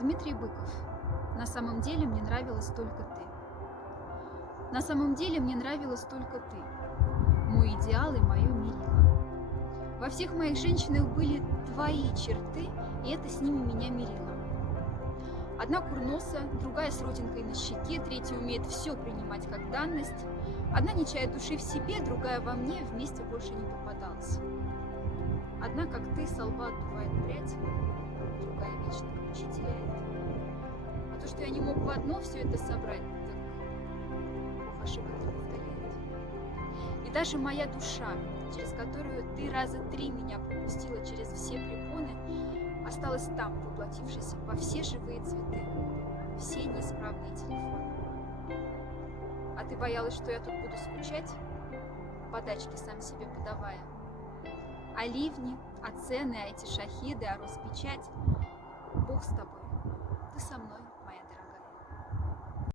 Дмитрий Быков. На самом деле мне нравилась только ты. На самом деле мне нравилась только ты. Мой идеал и мое мерило. Во всех моих женщинах были твои черты, и это с ними меня мерило. Одна курносая, другая с родинкой на щеке, третья умеет все принимать как данность. Одна не чает души в себе, другая во мне, вместе больше не попадалась. Одна, как ты, со лба отдувает прядь, другая вечно ключи теряет. А то, что я не мог в одно все это собрать, так Бог ошибок не повторяет. И даже моя душа, через которую ты раза 3 меня пропустила через все препоны, осталась там, воплотившись во все живые цветы, все неисправные телефоны. А ты боялась, что я тут буду скучать, подачки сам себе подавая? А ливни, а цены, а эти шахиды, а Роспечать? Бог с тобой, ты со мной.